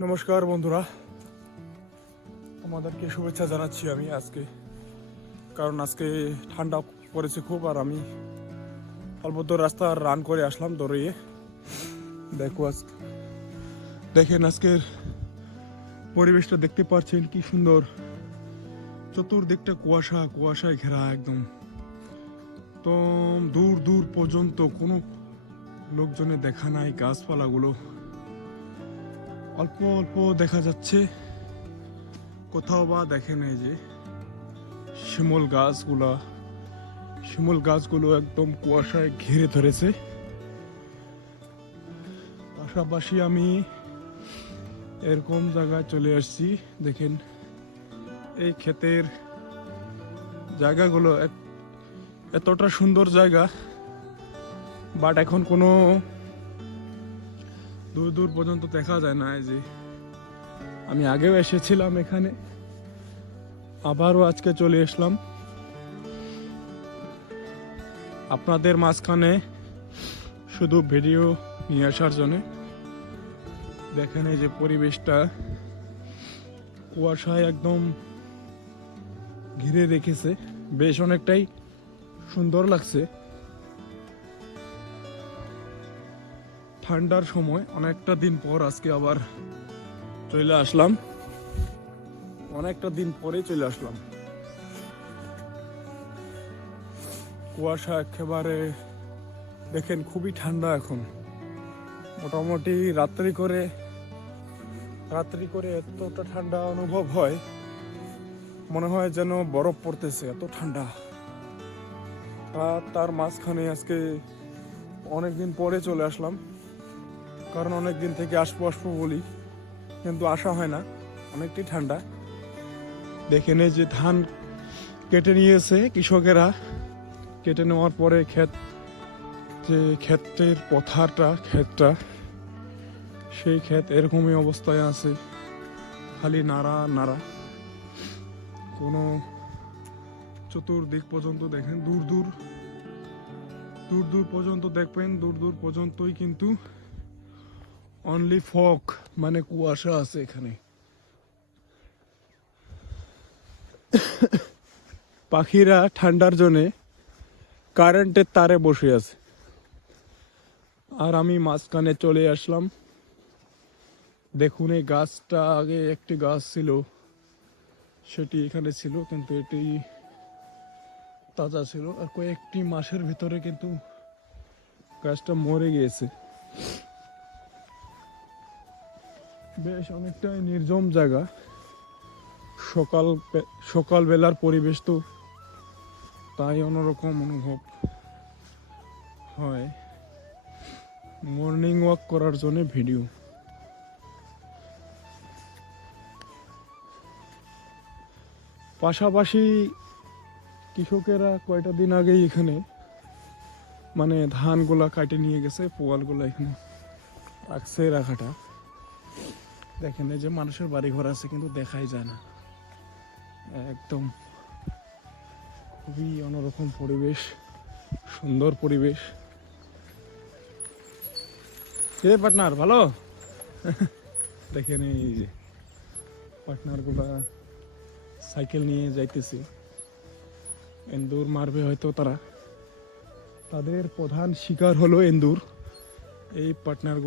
নমস্কার বন্ধুরা, আমাদেরকে শুভেচ্ছা জানাচ্ছি আমি আজকে, কারণ আজকে ঠান্ডা পড়েছে খুব। আর আমি অল্প দূর রাস্তা রান করে আসলাম দৌড়িয়ে। দেখেন আজকের পরিবেশটা, দেখতে পাচ্ছেন কি সুন্দর। চতুর্দিকটা কুয়াশায় ঘেরা একদম। তো দূর দূর পর্যন্ত কোনো লোকজনের দেখা নাই। গাছপালাগুলো অল্প অল্প দেখা যাচ্ছে, কোথাও বা দেখে নেই যে শিমুল গাছগুলো একদম কুয়াশায় ঘিরে ধরেছে। পাশাপাশি আমি এরকম জায়গায় চলে আসছি। দেখেন এই ক্ষেতের জায়গাগুলো এতটা সুন্দর জায়গা, বাট এখন কোনো দূর দূর পর্যন্ত দেখা যায় না। এই যে আমি আগেও এসেছিলাম এখানে, আবারও আজকে চলে আসলাম আপনাদের মাঝখানে শুধু ভিডিও নিয়ে আসার জন্য। দেখেন এই যে পরিবেশটা কুয়াশায় একদম ঘিরে রেখেছে, বেশ অনেকটাই সুন্দর লাগছে। ঠান্ডার সময় অনেকটা দিন পর আজকে আবার চলে আসলাম, কুয়াশা একেবারে দেখেন, খুবই ঠান্ডা এখন। মোটামুটি রাত্রি করে এতটা ঠান্ডা অনুভব হয়, মনে হয় যেন বরফ পড়তেছে, এত ঠান্ডা। আর তার মাঝখানে আজকে অনেকদিন পরে চলে আসলাম, কারণ অনেকদিন থেকে আসবো বলি, কিন্তু আসা হয় না, অনেকটাই ঠান্ডা। দেখেন এই যে ধান কেটে নিয়েছে কৃষকেরা, কেটে নেওয়ার পরে ক্ষেতের ক্ষেতটা সেই ক্ষেত এরকমই অবস্থায় আছে, খালি নাড়া। কোনো চতুর্দিক পর্যন্ত দেখেন, দূর দূর পর্যন্ত দেখবেন, দূর পর্যন্তই কিন্তু অনলি ফগ, মানে কুয়াশা আছে এখানে। পাখিরা ঠান্ডার জন্যে কারেন্টের তারে বসে আছে, আর আমি মাঝখানে চলে আসলাম। দেখুন এই গাছটা, আগে একটি গাছ ছিল, সেটি এখানে ছিল, কিন্তু এটি তাজা ছিল, আর কয়েকটি মাসের ভিতরে কিন্তু গাছটা মরে গিয়েছে। বেশ অনেকটাই নির্জন জায়গা। সকালবেলার পরিবেশ তো তাই অন্যরকম অনুভব হয়। মর্নিং ওয়াক করার জন্য ভিডিও। পাশাপাশি কৃষকেরা কয়টা দিন আগেই এখানে মানে ধানগুলা কাটে নিয়ে গেছে, পোয়ালগুলা এখানে রাখাটা। দেখেন এই যে মানুষের বাড়ি ঘর আছে, কিন্তু দেখাই যায় না। একদম খুবই অন্যরকম পরিবেশ, সুন্দর পরিবেশ। পার্টনার ভালো। দেখেন এই যে পার্টনার গুলা সাইকেল নিয়ে যাইতেছে, এন্দুর মারবে হয়তো তারা। তাদের প্রধান শিকার হলো এন্দুর। এই পার্টনার,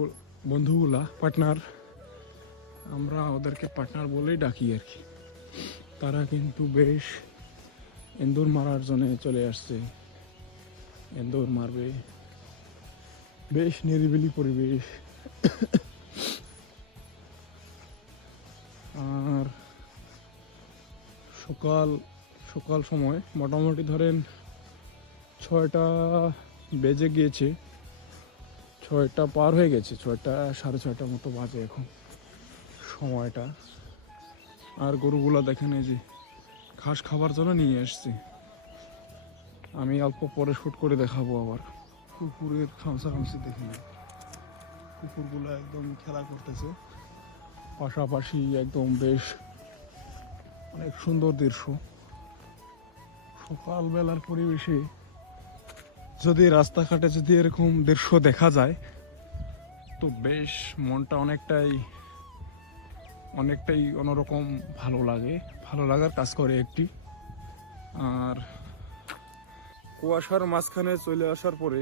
আমরা ওদেরকে পার্টনার বলেই ডাকি আর কি। তারা কিন্তু বেশ এন্দুর মারার জন্য চলে আসছে, এন্দুর মারবে। বেশ নিরিবিলি পরিবেশ। আর সকাল সময় মোটামুটি ধরেন 6টা বেজে গিয়েছে, 6টা পার হয়ে গেছে, 6টা 6:30 মতো বাজে এখন সময়টা। আর গরুগুলা দেখেন এই যে ঘাস খাবার জন্য নিয়ে আসছি। আমি অল্প পরে শুট করে দেখাবো। আবার কুকুরের খামসি দেখেন, কুকুরগুলো একদম খেলা করতেছে পাশাপাশি, একদম বেশ অনেক সুন্দর দৃশ্য। সকালবেলার পরিবেশে যদি রাস্তাঘাটে যদি এরকম দৃশ্য দেখা যায়, তো বেশ মনটা অনেকটাই অনেকটাই অন্যরকম ভালো লাগে, ভালো লাগার কাজ করে একটি। আর কুয়াশার মাঝখানে চলে আসার পরে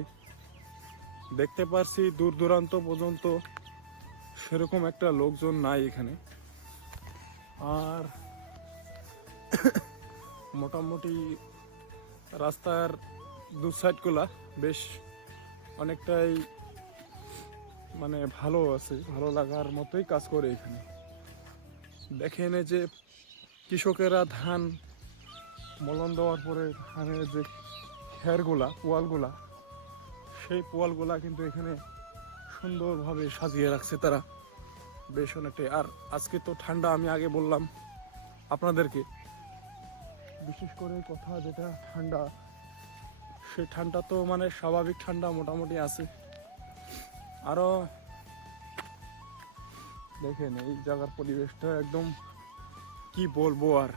দেখতে পারছি দূর দূরান্ত পর্যন্ত সেরকম একটা লোকজন নাই এখানে। আর মোটামুটি রাস্তার দু সাইডগুলা বেশ অনেকটাই মানে ভালো আছে, ভালো লাগার মতোই কাজ করে এখানে। দেখেন এই যে কৃষকেরা ধান মলন দেওয়ার পরে ধানের যে খেরগুলা, পোয়ালগুলা, সেই পোয়ালগুলা কিন্তু এখানে সুন্দরভাবে সাজিয়ে রাখছে তারা, বেশ অনেকটাই। আর আজকে তো ঠান্ডা, আমি আগে বললাম আপনাদেরকে, বিশেষ করে কথা যেটা ঠান্ডা, সেই ঠান্ডা তো মানে স্বাভাবিক ঠান্ডা মোটামুটি আছে। আরো দেখেন এই জায়গার পরিবেশটা একদম কি বলবো, আর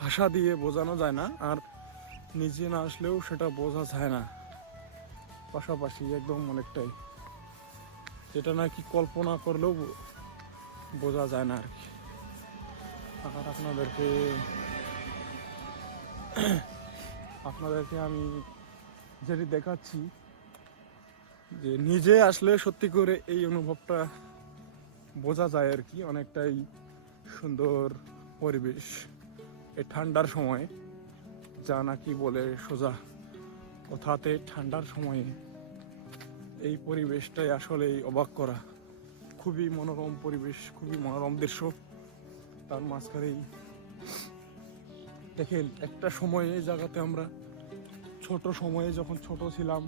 ভাষা দিয়ে বোঝানো যায় না, আর নিজে না আসলেও সেটা বোঝা যায় না। পাশাপাশি একদম অনেকটাই, যেটা নাকি কল্পনা করলেও বোঝা যায় না আর কি। আর আপনাদেরকে আমি যেটি দেখাচ্ছি, যে নিজে আসলে সত্যি করে এই অনুভবটা বোঝা যায় আর কি। অনেকটাই সুন্দর পরিবেশ এই ঠান্ডার সময়, যা নাকি বলে সোজা কথাতে ঠান্ডার সময়ে এই পরিবেশটাই আসলেই অবাক করা। খুবই মনোরম পরিবেশ, খুবই মনোরম দৃশ্য। তার মাঝখানেই দেখেন একটা সময়ে এই জায়গাতে আমরা ছোট সময়ে যখন ছোট ছিলাম,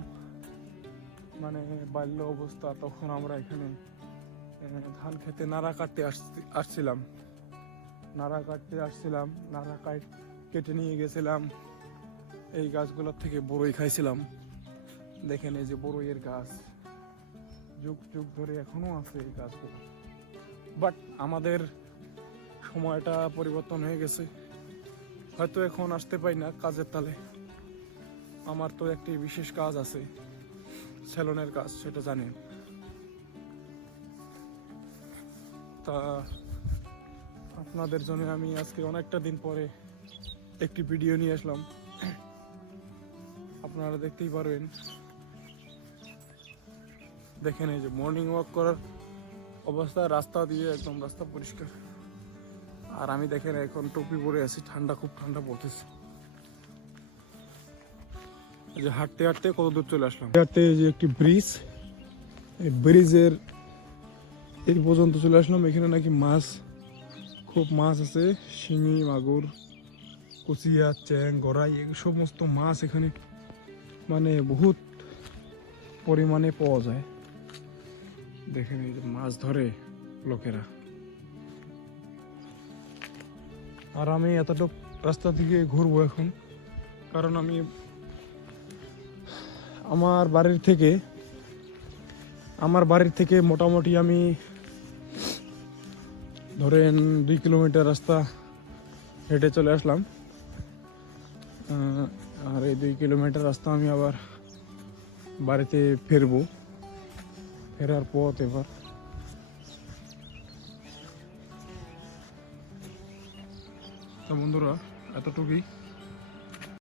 মানে বাল্য অবস্থা, তখন আমরা এখানে ধান খেতে নাড়া কাটতে আসছিলাম, নাড়া কেটে নিয়ে গেছিলাম। এই গাছগুলোর থেকে বড়ই খাইছিলাম। দেখেন এই যে বড়ইয়ের গাছ, যুগ যুগ ধরে এখনো আছে এই গাছগুলো। বাট আমাদের সময়টা পরিবর্তন হয়ে গেছে, হয়তো এখন আসতে পাই না কাজের তালে। আমার তো একটি বিশেষ কাজ আছে, সেলুনের কাজ, সেটা জানেন। তা আপনাদের জন্য আমি আজকে অনেকটা দিন পরে একটি ভিডিও নিয়ে আসলাম, আপনারা দেখতেই পারবেন। দেখেন এই যে মর্নিং ওয়াক করার অবস্থা, রাস্তা দিয়ে একদম রাস্তা পরিষ্কার। আর আমি দেখেন এখন টুপি পরে আছি, ঠান্ডা, খুব ঠান্ডা পড়তেছে। এই যে হাঁটতে হাঁটতে কত দূর চলে আসলাম। হাঁটতে এই যে একটি ব্রিজ, এই ব্রিজের এই পর্যন্ত চলে আসলাম। এখানে নাকি মাছ, খুব মাছ আছে, শিঙি, মাগুর, কুচিয়া, চ্যাং, গড়াই, এই সমস্ত মাছ এখানে মানে বহুত পরিমাণে পাওয়া যায়। দেখেন এই যে মাছ ধরে লোকেরা। আর আমি এতটুক রাস্তা থেকে ঘুরবো এখন, কারণ আমি আমার বাড়ির থেকে মোটামুটি আমি ধরেন 2 কিলোমিটার রাস্তা হেঁটে চলে আসলাম। আর এই 2 কিলোমিটার রাস্তা আমি আবার বাড়িতে ফেরার পথ এবার। তো বন্ধুরা এতটুকুই।